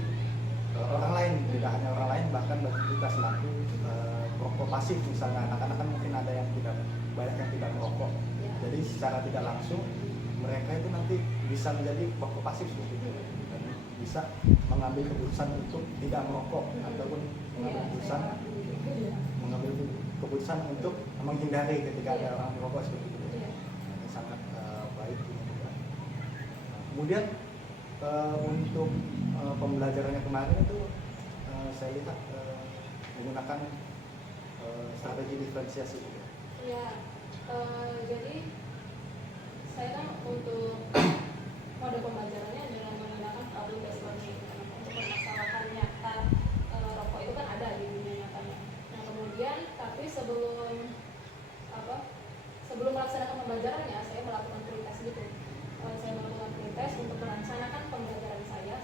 orang lain, tidak hanya orang lain, bahkan bagi kita selaku perokok pasif. Misalnya anak-anak kan mungkin ada yang tidak banyak yang tidak merokok. Ya. Jadi secara tidak langsung mereka itu nanti bisa menjadi perokok pasif seperti itu. Dan bisa mengambil keputusan untuk tidak merokok ataupun mengambil keputusan untuk menghindari ketika ada orang merokok seperti itu. Iya. Ini sangat baik. Nah, kemudian untuk pembelajarannya kemarin itu saya lihat menggunakan strategi diferensiasi. Ya, jadi saya kan untuk mode pembelajarannya dengan menggunakan problem based learning untuk permasalahan nyata. Rokok itu kan ada di dunia nyatanya. Nah kemudian tapi sebelum melaksanakan pembelajarannya saya melakukan pretest gitu. Saya melakukan pretest untuk melaksanakan pembelajaran saya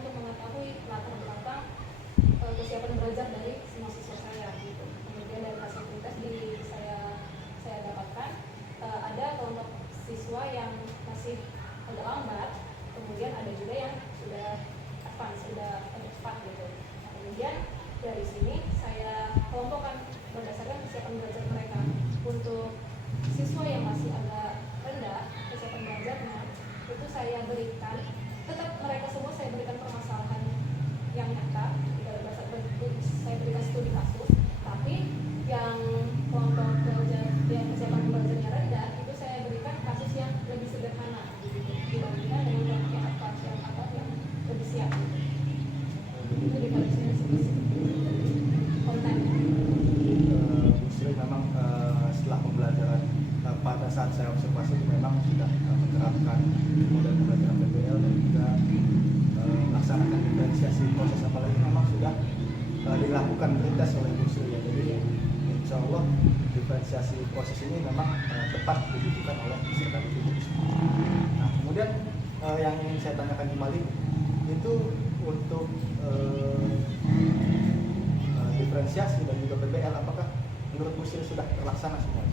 untuk mengetahui latar belakang kesiapan belajar dari semua siswa saya gitu. Kemudian dari hasil pretest saya dapatkan ada kelompok siswa yang masih agak lambat, kemudian ada juga yang sudah advance, sudah cepat gitu. Nah, kemudian dari sini saya kelompokkan berdasarkan kesiapan belajar mereka. Untuk siswa yang masih agak rendah kesiapan belajarnya, itu saya berikan, tetap mereka semua saya berikan permasalahan yang nyata, saya berikan studi kasus, tapi yang kelompok yang kesiapan belajarnya rendah itu saya berikan kasus yang lebih sederhana dibandingkan dengan kelompok yang advance yang lebih siap. Itu diferensiasi konten. Justru memang setelah pembelajaran pada saat saya observasi itu memang sudah menerapkan model pembelajaran PBL dan juga melaksanakan diferensiasi proses, apalagi memang sudah dilakukan pretest oleh industri ya. Jadi insya Allah diferensiasi proses ini memang tepat dibutuhkan oleh peserta didik. Nah kemudian yang ingin saya tanyakan kembali itu untuk diferensiasi dan juga PBL, apakah menurut Bu Sri sudah terlaksana semua?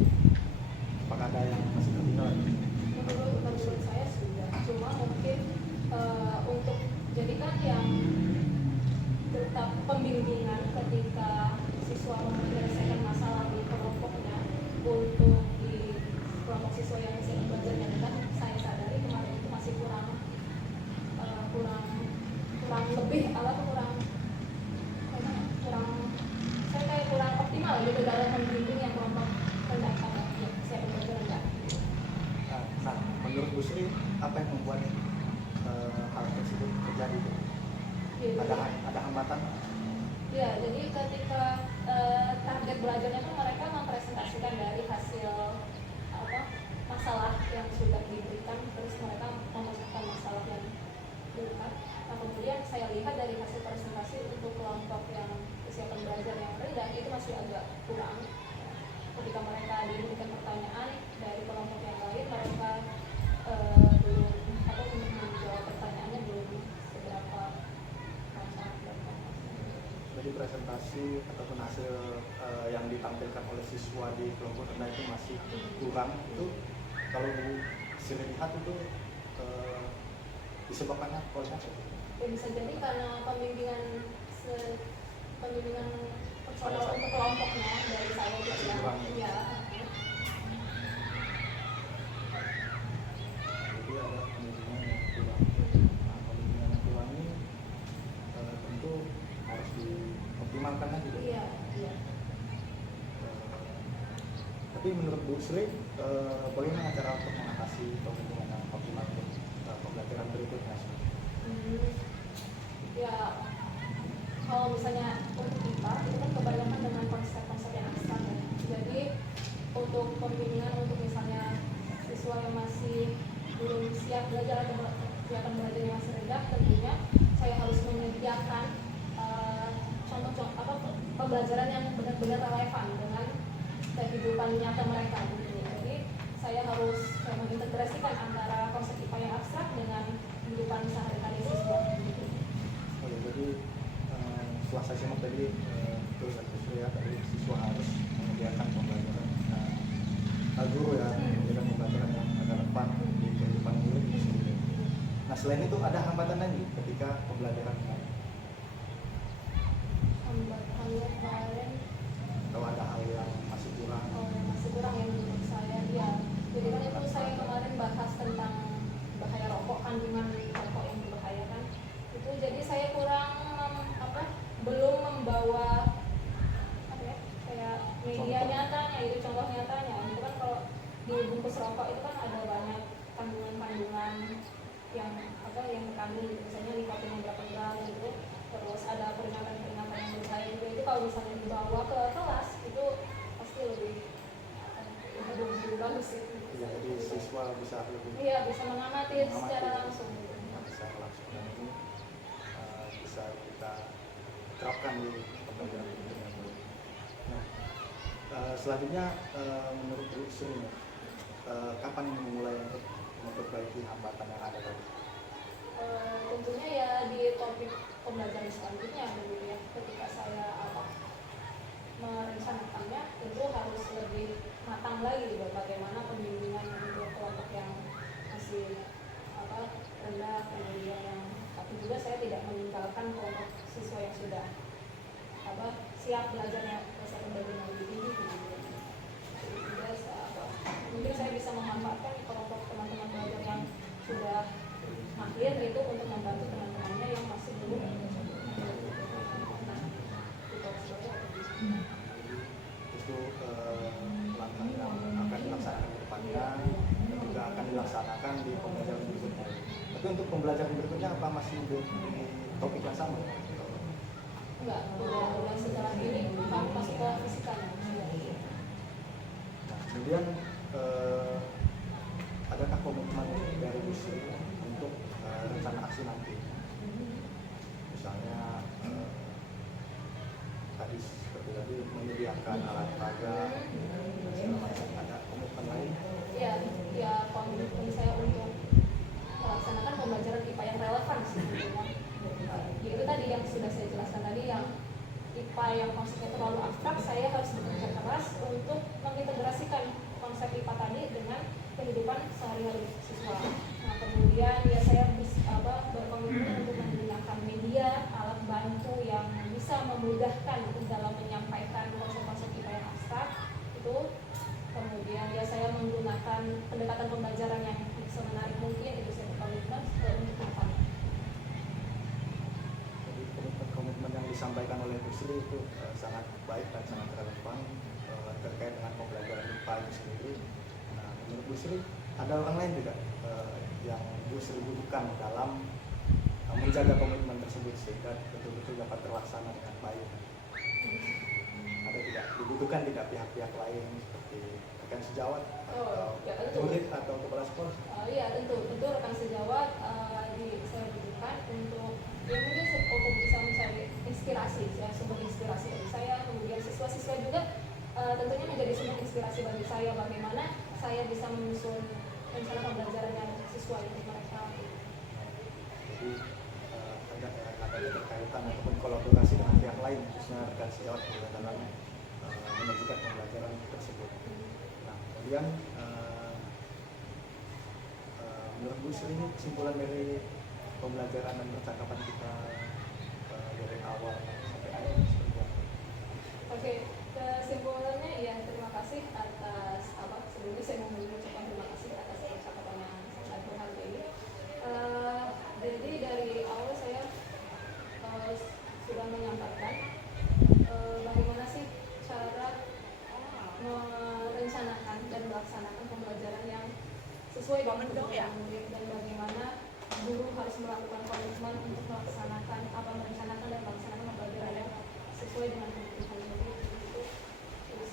Apakah ada yang masih tertinggal? Menurut saya sudah, cuma mungkin untuk jadikan yang tetap pembimbingan ketika siswa menyelesaikan masalah di kelompoknya untuk di kelompok siswa yang masih belajarnya kan saya sadari kemarin itu masih kurang lebih kurang optimal gitu dalam membimbing yang kelompok rendah pada siapa belajar rendah. Nah, menurut Bu Sri apa yang membuat hal tersebut terjadi? Ada hambatan? Ya, jadi ketika target belajarnya kan mereka mempresentasikan dari hasil masalah yang sudah diberikan, terus mereka memasukkan masalah yang diberikan. Nah, kemudian saya lihat dari hasil presentasi untuk kelompok yang kesiapan belajar yang rendah itu masih agak kurang. Ketika mereka diberikan pertanyaan dari kelompok yang lain, mereka belum untuk menjawab pertanyaannya belum seberapa lancar. Jadi presentasi ataupun hasil yang ditampilkan oleh siswa di kelompok rendah itu masih kurang. Itu kalau Bu Sri lihat itu disebabkan apa? Ya, bisa jadi karena pembimbingan personal untuk kelompoknya dari saya gitu ya. Jadi ada pembimbingan yang kurang. Nah, pembimbingan yang kurang ini tentu harus dioptimalkan lagi. Iya. Tapi menurut Bu Sri, bagaimana cara untuk mengatasi pembimbingan yang optimal untuk pembelajaran berikutnya? Ya, kalau misalnya untuk IPA itu kan kebanyakan dengan konsep-konsep yang abstrak ya. Jadi untuk pembimbingan untuk misalnya siswa yang masih belum siap belajar atau kegiatan belajar yang masih rendah, tentunya saya harus menyediakan contoh pembelajaran yang benar-benar relevan dengan kehidupan nyata mereka gitu. Jadi saya harus mengintegrasikan antara konsep IPA yang abstrak dengan kehidupan sehari-hari siswa gitu. Jadi setelah saya simak tadi itu ya tadi siswa harus menyediakan pembelajaran guru ya, menyediakan pembelajaran yang relevan di kehidupan murid itu sendiri. Nah selain itu ada hambatan lagi ketika pembelajaran Hambatan kemarin kalau ada hal yang masih kurang. masih kurang ya saya kurang belum membawa kayak media nyatanya, itu contoh nyatanya. Itu kan kalau di bungkus rokok itu kan ada banyak kandungan-kandungan yang yang kami misalnya nikotin berapa gram gitu, terus ada peringatan-peringatan yang berbahaya juga. Itu kalau misalnya dibawa ke kelas itu pasti lebih bagus sih. Ya, jadi siswa bisa lebih Bisa mengamati secara langsung. bisa langsung, dan ini bisa kita terapkan di pembelajaran berikutnya. Nah, selanjutnya menurut Bu Sri, kapan memulai untuk memperbaiki hambatan yang ada tadi? Tentunya ya di topik pembelajaran selanjutnya dulu ya, ketika saya merencanakannya tentu harus lebih matang lagi bagaimana pembimbingan untuk kelompok yang masih rendah, kemudian yang tapi juga saya tidak meninggalkan kelompok siswa yang sudah siap belajarnya dasar pembelajaran yang lebih tinggi mungkin saya bisa memanfaatkan kelompok teman-teman belajar yang sudah mahir itu untuk membantu teman-temannya yang masih belum. Itu langkah yang akan dilaksanakan ke depannya dan juga akan dilaksanakan di pembelajaran berikutnya. Tapi untuk pembelajaran berikutnya apa masih di topik yang sama? Enggak, udah setelah ini kami masuk ke fisika. Nah, kemudian adakah komitmen dari Bu Sri untuk rencana aksi nanti? Misalnya tadi seperti tadi menyediakan alat peraga dan segala macam, ada komitmen lain? Ya komitmen saya untuk melaksanakan pembelajaran IPA yang relevan sih. Ya, itu tadi yang sudah saya jelaskan tadi, yang IPA yang konsepnya terlalu abstrak, saya harus bekerja keras untuk mengintegrasikan konsep IPA tadi dengan kehidupan sehari-hari siswa. Nah, kemudian ya saya berkomitmen untuk menggunakan media, alat bantu yang bisa memudahkan dalam menyampaikan konsep-konsep IPA yang abstrak itu. Kemudian ya saya menggunakan pendekatan pembelajaran yang semenarik mungkin, itu saya berkomitmen untuk melakukan. Jadi komitmen yang disampaikan oleh Bu Sri itu sangat baik dan sangat relevan terkait dengan pembelajaran IPA itu sendiri. Nah, menurut Bu Sri, ada orang lain tidak yang Bu Sri butuhkan dalam menjaga komitmen tersebut sehingga betul-betul dapat terlaksana dengan baik? Ada tidak dibutuhkan tidak pihak-pihak lain seperti rekan sejawat atau murid atau kepala sekolah? Iya tentu rekan sejawat saya butuhkan untuk ya mungkin untuk bisa mencari inspirasi, ya sumber inspirasi dari saya. Kemudian siswa-siswa juga tentunya menjadi sumber inspirasi bagi saya, bagaimana saya bisa menyusun rencana pembelajaran yang sesuai untuk mereka. Jadi ada keterkaitan ataupun kolaborasi dengan pihak lain, khususnya rekan sejawat dalam menyajikan pembelajaran tersebut. Nah, kemudian menurut Bu Sri, kesimpulan dari pembelajaran dan percakapan kita dari awal sampai akhir seperti apa? Oke, kesimpulannya ya terima kasih atas sebelumnya saya mau mengucapkan terima kasih atas percakapan yang sangat berharga ini. Jadi dari awal saya sudah menyampaikan bagaimana sih cara merencanakan dan melaksanakan pembelajaran yang sesuai dengan kebutuhan murid, dan bagaimana guru harus melakukan komitmen untuk merencanakan dan melaksanakan pembelajaran yang sesuai dengan kebutuhan murid. Terus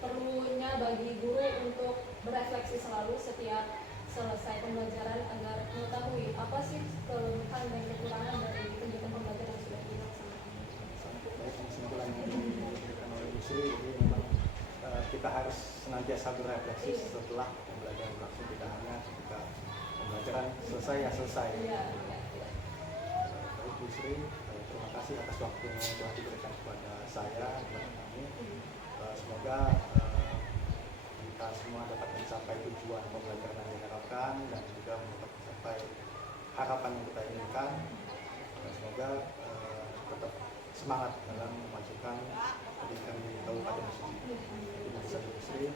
perlunya bagi guru untuk berefleksi selalu setiap selesai pembelajaran agar mengetahui apa sih kelebihan dan kekurangan dari kegiatan pembelajaran yang sudah dilaksanakan. Baik, kesimpulan yang diberikan oleh Bu Sri, jadi memang kita harus senantiasa berefleksi setelah pembelajaran berlangsung, tidak hanya ketika pembelajaran selesai ya selesai. Baik Bu Sri, terima kasih atas waktu yang telah diberikan kepada saya dan kami. Semoga kita semua dapat mencapai tujuan pembelajaran yang diharapkan dan juga mencapai harapan yang kita inginkan. Dan semoga tetap semangat dalam memajukan pendidikan di Kabupaten Sigi. Terima kasih Bu Sri.